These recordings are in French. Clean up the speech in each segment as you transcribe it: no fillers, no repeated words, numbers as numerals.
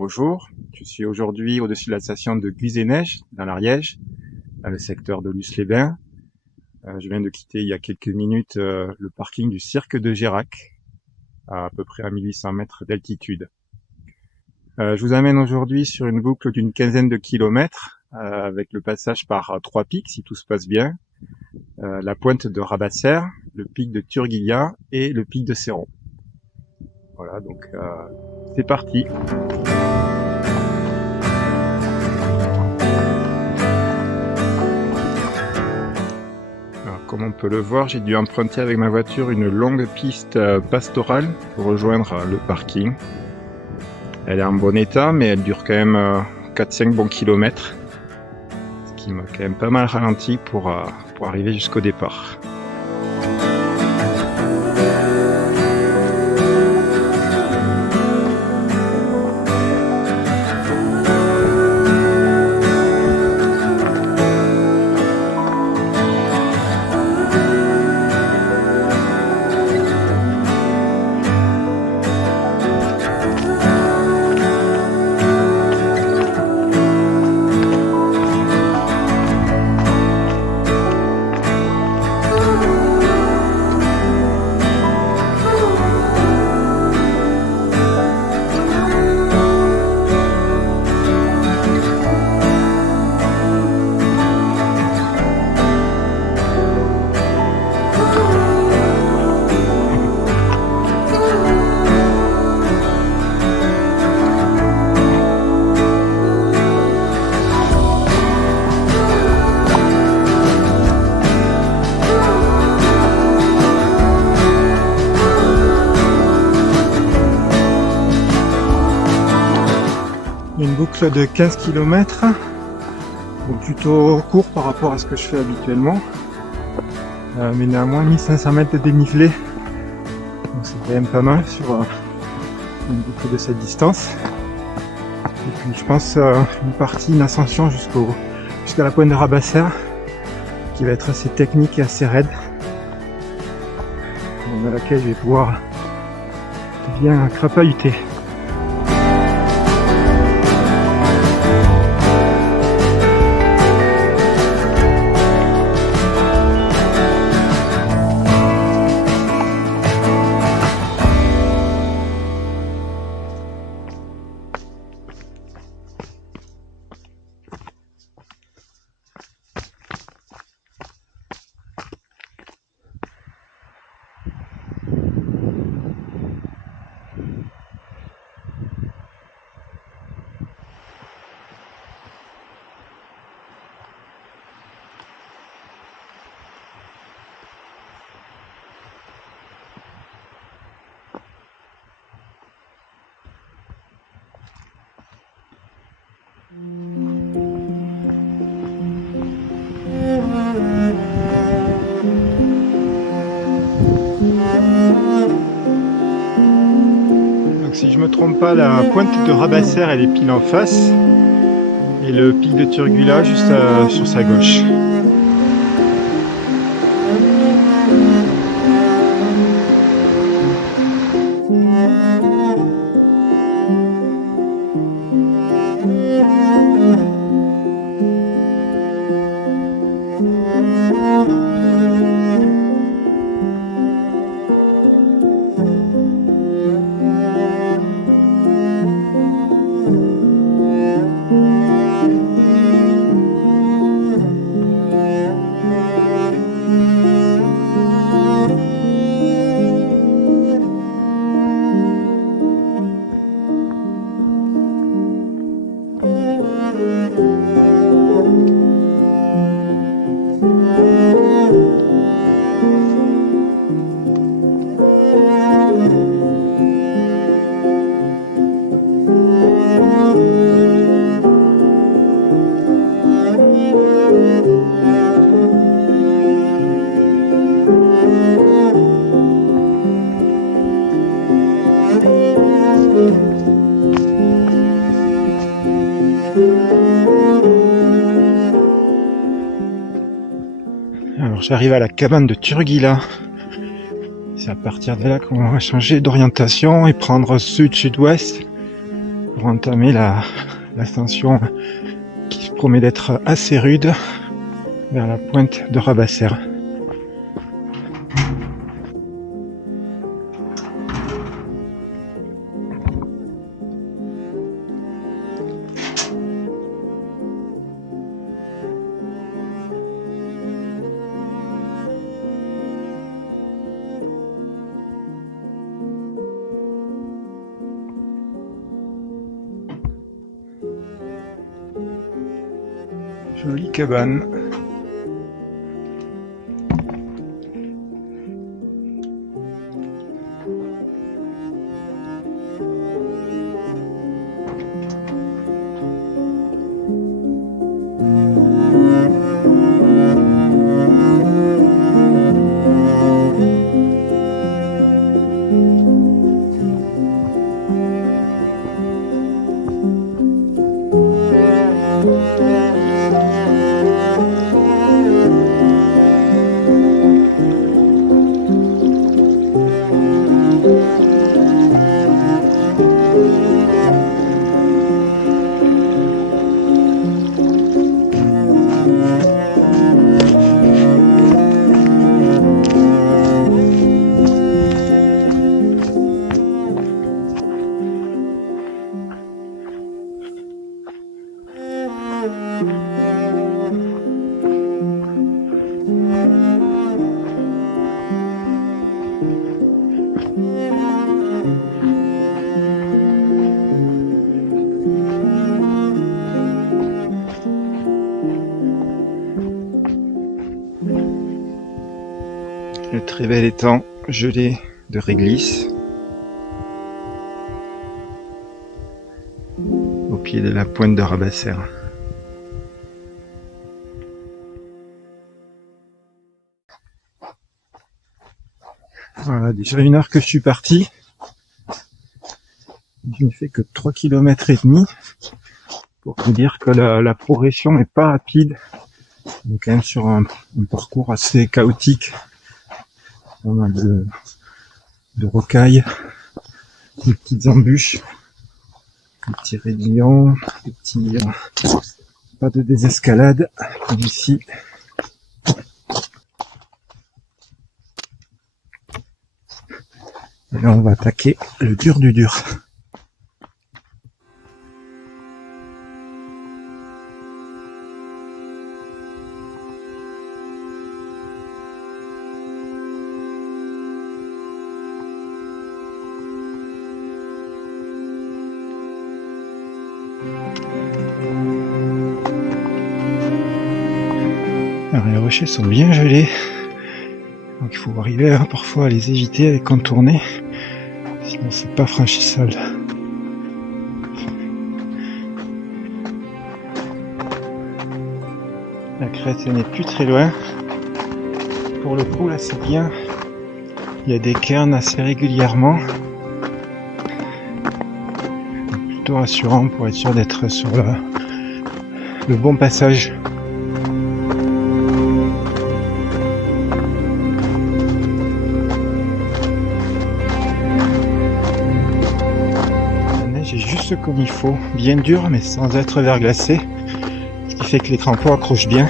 Bonjour, je suis aujourd'hui au-dessus de la station de Guisénèche, dans l'Ariège, dans le secteur de Luce-les-Bains. Je viens de quitter il y a quelques minutes le parking du cirque de Gérac, à peu près à 1800 mètres d'altitude. Je vous amène aujourd'hui sur une boucle d'une quinzaine de kilomètres, avec le passage par trois pics, si tout se passe bien. La pointe de Rabasser, le pic de Turguilla et le pic de Céron. Voilà, donc c'est parti. Alors, comme on peut le voir, j'ai dû emprunter avec ma voiture une longue piste pastorale pour rejoindre le parking. Elle est en bon état, mais elle dure quand même 4-5 bons kilomètres, ce qui m'a quand même pas mal ralenti pour arriver jusqu'au départ. Une boucle de 15 km, donc plutôt court par rapport à ce que je fais habituellement, mais néanmoins 1500 mètres de dénivelé, donc c'est quand même pas mal sur une boucle de cette distance. Et puis je pense une ascension jusqu'à la pointe de Rabasser, qui va être assez technique et assez raide, dans laquelle je vais pouvoir bien crapahuter. Donc si je me trompe pas, la pointe de Rabasser elle est pile en face et le pic de Turguilla juste sur sa gauche. Alors j'arrive à la cabane de Turguilla. C'est à partir de là qu'on va changer d'orientation et prendre sud-sud-ouest pour entamer l'ascension qui se promet d'être assez rude vers la pointe de Rabassère. Jolie cabane. Le très bel étang gelé de Réglisse, au pied de la pointe de Rabassère. Voilà, déjà 1 heure que je suis parti. Je n'ai fait que 3 km et demi pour vous dire que la progression n'est pas rapide. On est quand même sur un parcours assez chaotique. On a de rocailles, des petites embûches, des petits raidillons, des petits pas de désescalade comme ici. Et là on va attaquer le dur du dur. Alors les rochers sont bien gelés, donc il faut arriver parfois à les éviter, à les contourner, sinon c'est pas franchissable. La crête n'est plus très loin. Pour le coup là c'est bien, il y a des cairns assez régulièrement. Plutôt rassurant pour être sûr d'être sur le bon passage. J'ai juste comme il faut, bien dur mais sans être verglacé, ce qui fait que les crampons accrochent bien.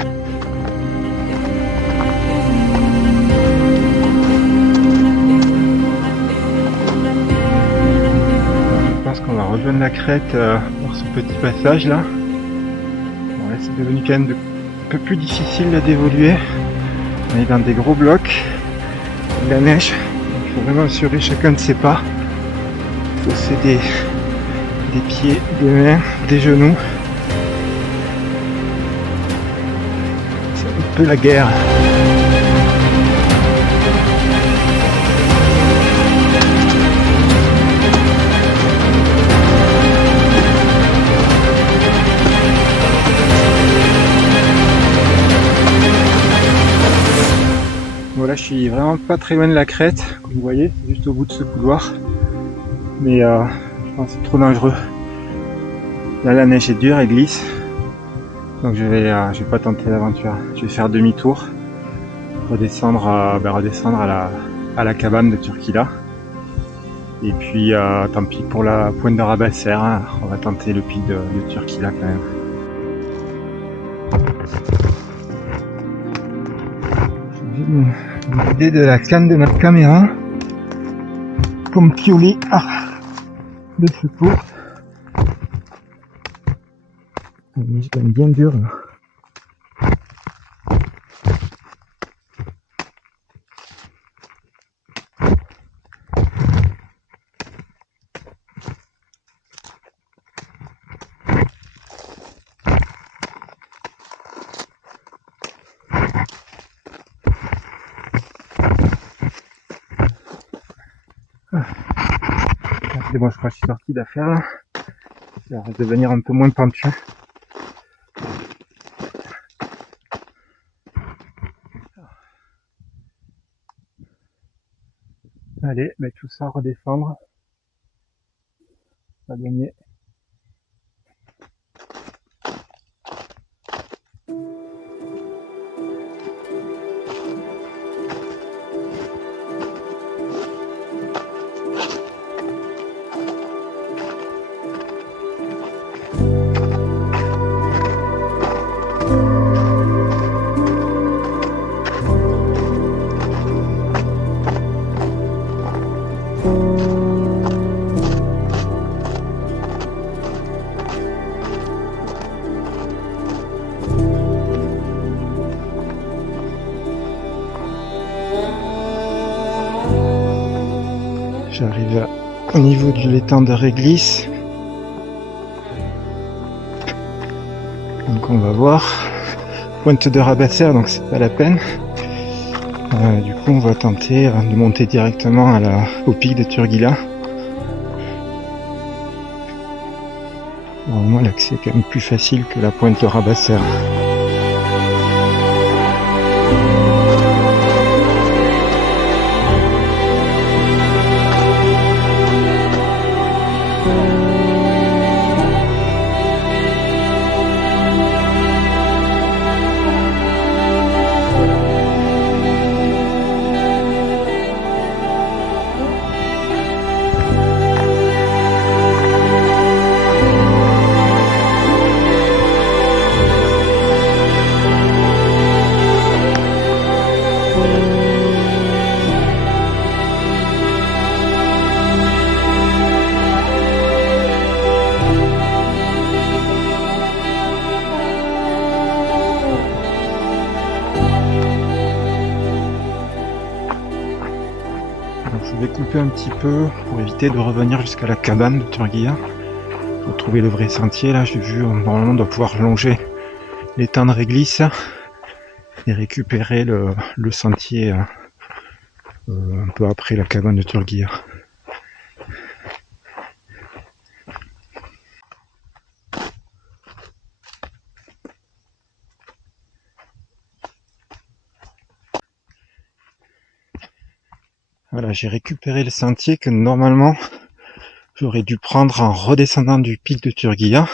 Je pense qu'on va rejoindre la crête pour ce petit passage là. Bon, là c'est devenu quand même un peu plus difficile d'évoluer. On est dans des gros blocs, de la neige, il faut vraiment assurer chacun de ses pas. Il faut s'aider des pieds, des mains, des genoux. C'est un peu la guerre. Voilà, je suis vraiment pas très loin de la crête, comme vous voyez, juste au bout de ce couloir. Mais je pense que c'est trop dangereux. Là la neige est dure, elle glisse. Donc je vais pas tenter l'aventure. Je vais faire demi-tour, redescendre à la cabane de Turquila. Et puis tant pis pour la pointe de Rabasser, hein. On va tenter le pic de Turquila quand même. J'ai l'idée de la canne de notre caméra comme piolet de secours. Mais je gagne bien dur là. C'est bon, je crois que je suis sorti d'affaire là. Ça va devenir un peu moins pentu. Allez, tout ça redescendre. Ça va gagner. J'arrive au niveau de l'étang de réglisse. Donc on va voir. Pointe de Rabasser, donc c'est pas la peine. Du coup on va tenter de monter directement au pic de Turquila. Normalement l'accès est quand même plus facile que la pointe de Rabasser. Je vais couper un petit peu pour éviter de revenir jusqu'à la cabane de Turquila. Pour trouver le vrai sentier, là j'ai vu, normalement on doit pouvoir longer l'étang de réglisse et récupérer le sentier un peu après la cabane de Turquila. Voilà, j'ai récupéré le sentier que normalement j'aurais dû prendre en redescendant du pic de Turquila.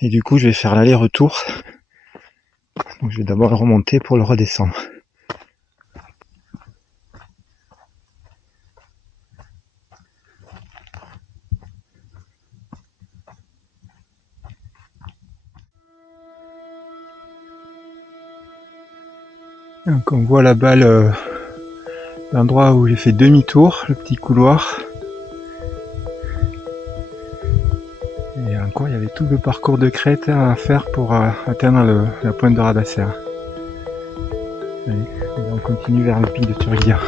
Et du coup je vais faire l'aller-retour. Donc je vais d'abord le remonter pour le redescendre. Donc on voit là-bas l'endroit où j'ai fait demi-tour, le petit couloir. Et encore, il y avait tout le parcours de crête à faire pour atteindre la pointe de Rabasser. Allez, on continue vers le pic de Turquila.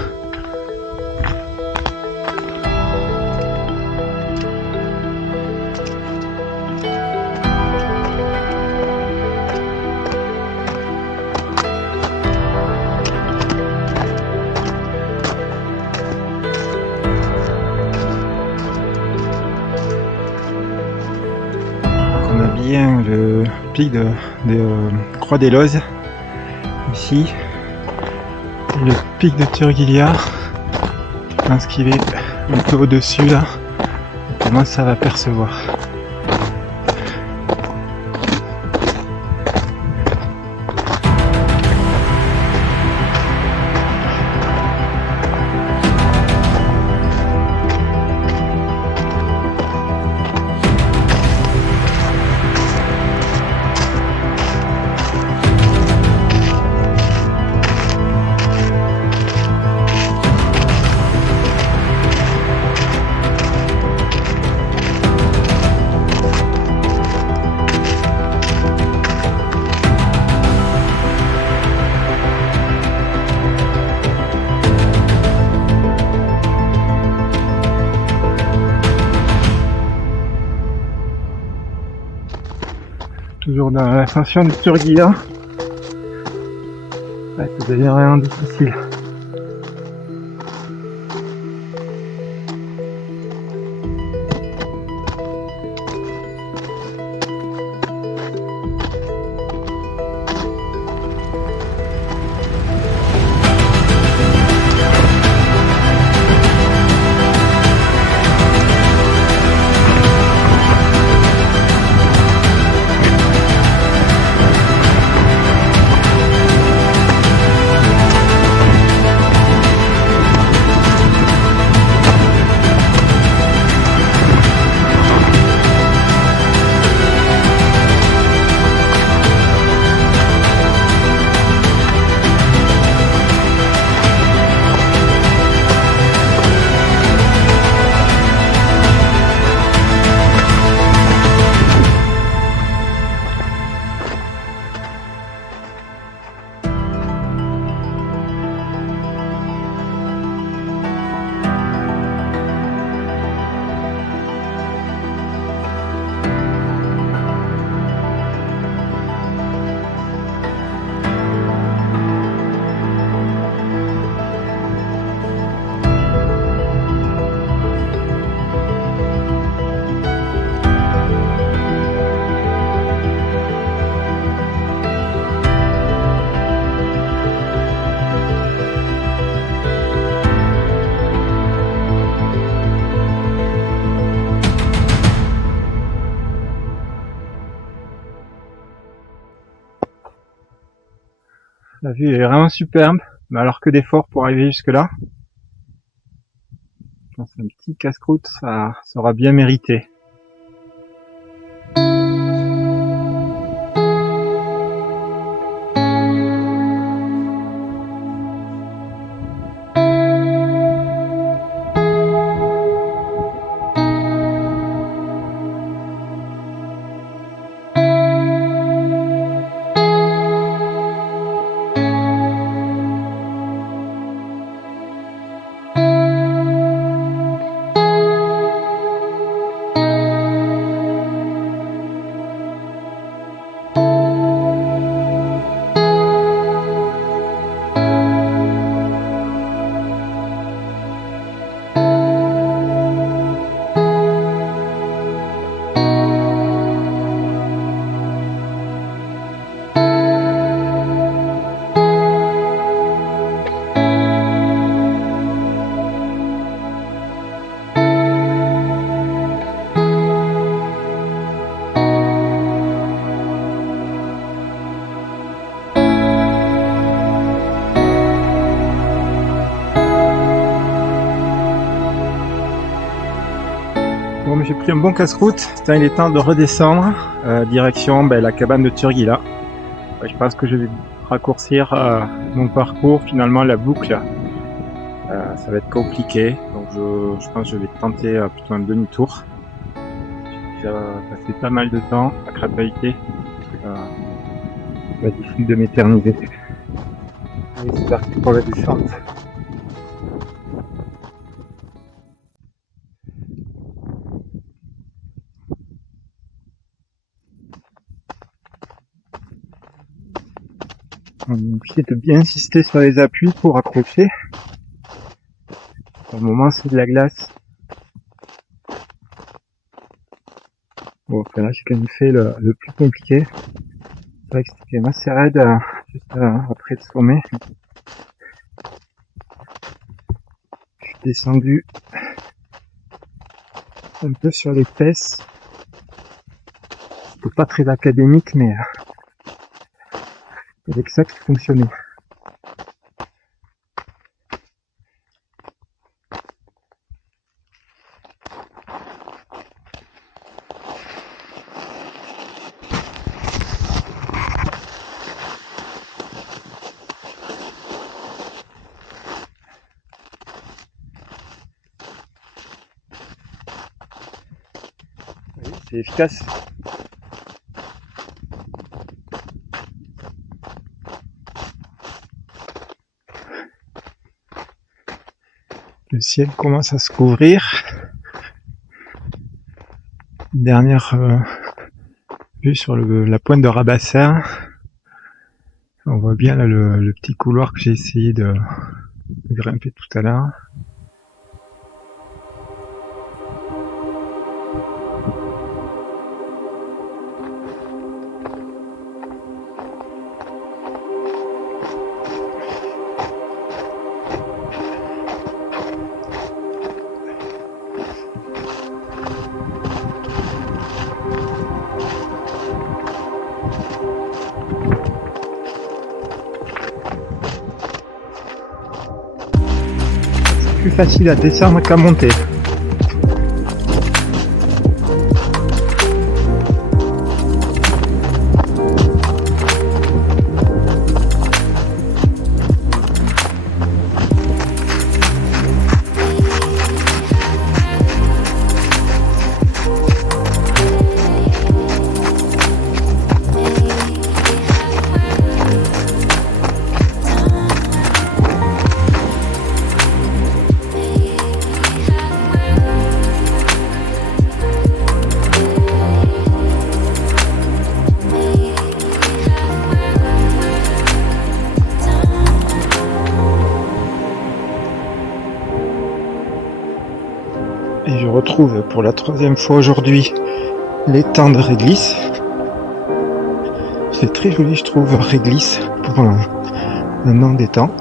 Bien le pic de Croix des Lozes ici, et le pic de Turquila, je pense qu'il est un peu au-dessus là, on commence à l'apercevoir. Toujours dans l'ascension du Turguilla. Ouais, ça devient vraiment difficile. La vue est vraiment superbe, mais alors que d'efforts pour arriver jusque là. Je pense qu'un petit casse-croûte, ça sera bien mérité. Bon, j'ai pris un bon casse-croûte. Il est temps de redescendre direction la cabane de Turguilla. Je pense que je vais raccourcir mon parcours, finalement la boucle. Ça va être compliqué, donc je pense que je vais tenter plutôt un demi-tour. J'ai déjà passé pas mal de temps à crapahuter. C'est difficile de m'éterniser. Allez, c'est parti pour la descente. On est obligé de bien insister sur les appuis pour accrocher. Pour le moment, c'est de la glace. Bon, enfin là, j'ai quand même fait le plus compliqué. C'est vrai que c'était quand même assez raide juste après le sommet. Je suis descendu un peu sur les fesses. C'était pas très académique, mais avec ça que ça fonctionnait. Oui, c'est efficace. Le ciel commence à se couvrir. Dernière vue sur la pointe de Rabassère. On voit bien là le petit couloir que j'ai essayé de grimper tout à l'heure. Plus facile à descendre qu'à monter. Et je retrouve pour la 3e fois aujourd'hui l'étang de Réglisse. C'est très joli, je trouve, Réglisse pour un nom d'étang.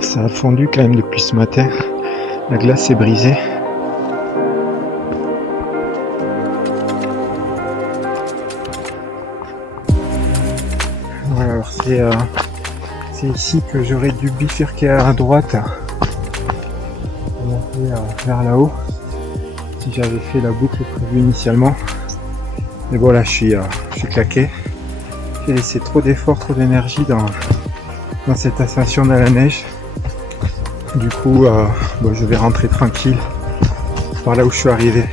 Ça a fondu quand même depuis ce matin. La glace est brisée. Voilà, alors c'est ici que j'aurais dû bifurquer à droite pour monter vers là-haut si j'avais fait la boucle prévue initialement. Mais bon, là je suis claqué. J'ai laissé trop d'efforts, trop d'énergie dans cette ascension dans la neige. Du coup, je vais rentrer tranquille par là où je suis arrivé.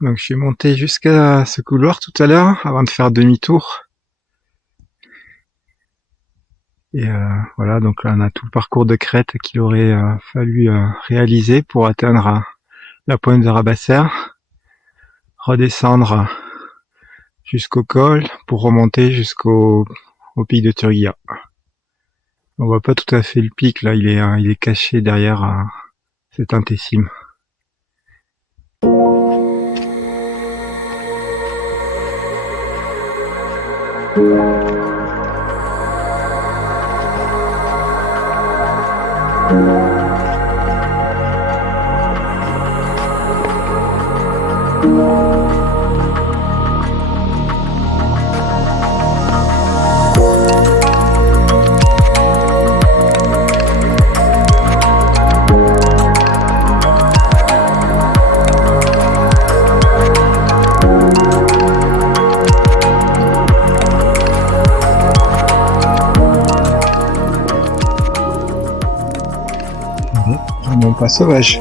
Donc je suis monté jusqu'à ce couloir tout à l'heure avant de faire demi-tour. Et voilà, donc là on a tout le parcours de crête qu'il aurait fallu réaliser pour atteindre la pointe de Rabassère, redescendre jusqu'au col pour remonter jusqu'au pic de Turguia. On voit pas tout à fait le pic là, il est caché derrière cet intessime. Vraiment pas sauvage.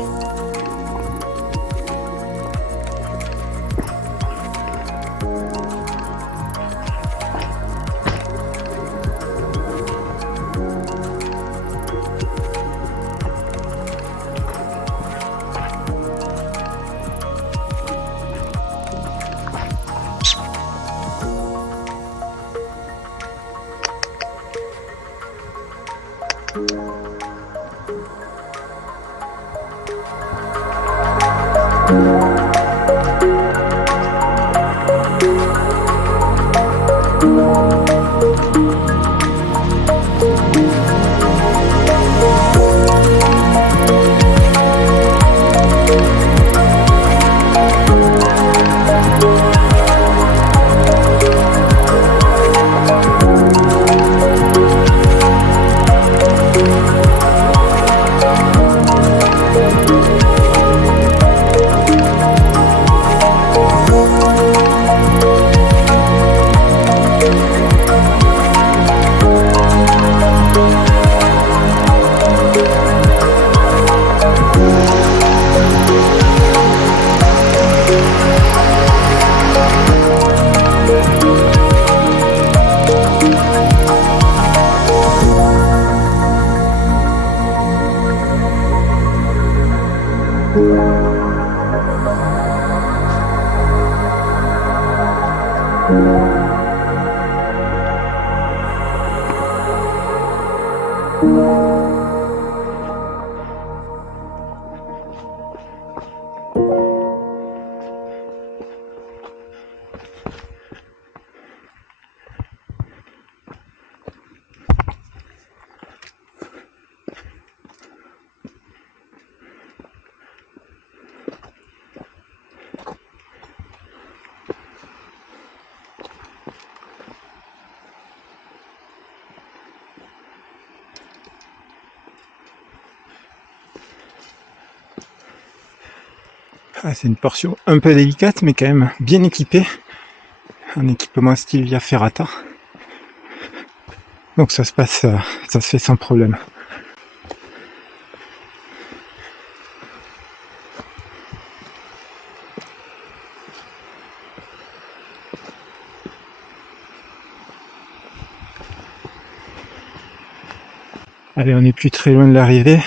Ah, c'est une portion un peu délicate, mais quand même bien équipée. Un équipement style Via Ferrata. Donc ça se fait sans problème. Allez, on n'est plus très loin de l'arrivée.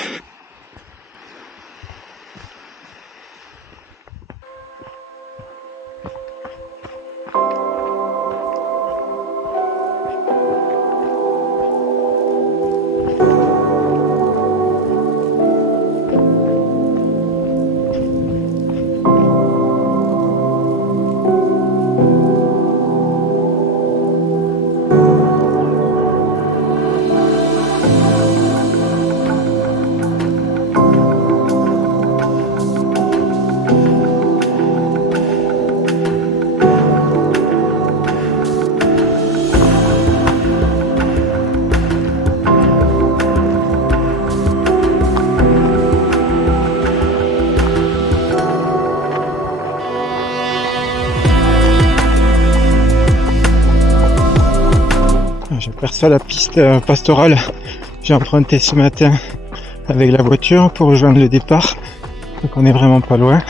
J'aperçois la piste pastorale. J'ai emprunté ce matin avec la voiture pour rejoindre le départ. Donc on est vraiment pas loin.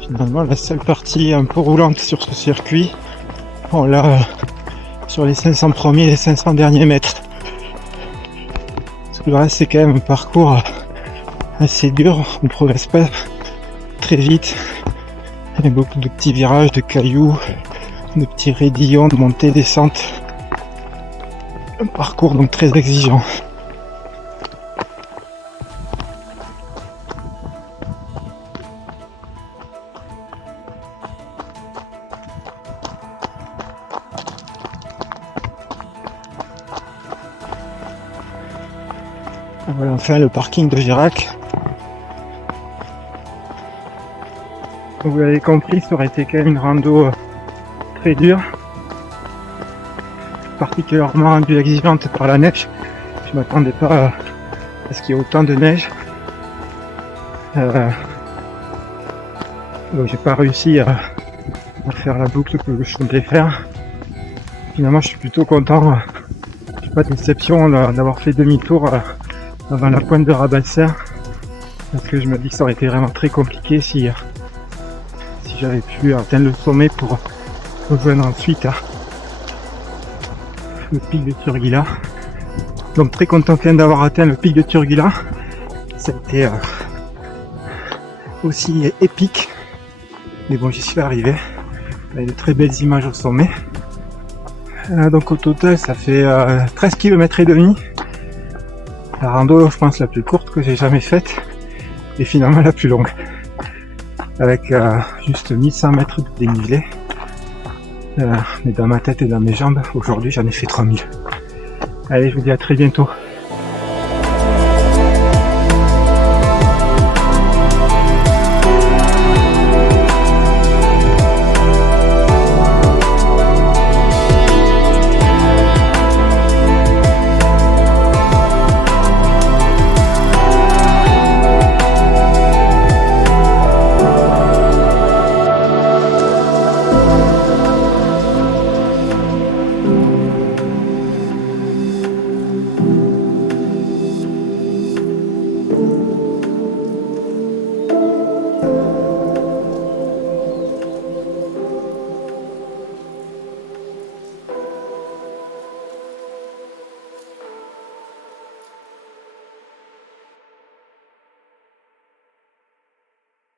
Finalement, la seule partie un peu roulante sur ce circuit, on l'a sur les 500 premiers et les 500 derniers mètres. Tout le reste, c'est quand même un parcours assez dur. On progresse pas très vite. Il y a beaucoup de petits virages, de cailloux, de petits raidillons, de montées, descentes. Un parcours donc très exigeant. Voilà enfin le parking de Girac. Vous l'avez compris, ça aurait été quand même une rando très dure, particulièrement rendue exigeante par la neige. Je m'attendais pas à ce qu'il y ait autant de neige. Donc j'ai pas réussi à faire la boucle que je comptais faire. Finalement je suis plutôt content, j'ai pas de déception d'avoir fait demi-tour avant la pointe de Rabassère, parce que je me dis que ça aurait été vraiment très compliqué si j'avais pu atteindre le sommet pour rejoindre ensuite le pic de Turgila. Donc très content quand même d'avoir atteint le pic de Turgila. Ça a été aussi épique, mais bon, j'y suis arrivé. Il y a de très belles images au sommet. Donc au total ça fait 13 km et demi. La rando, je pense, la plus courte que j'ai jamais faite, et finalement la plus longue, avec juste 1100 mètres de dénivelé. Mais dans ma tête et dans mes jambes, aujourd'hui j'en ai fait 3000. Allez, je vous dis à très bientôt.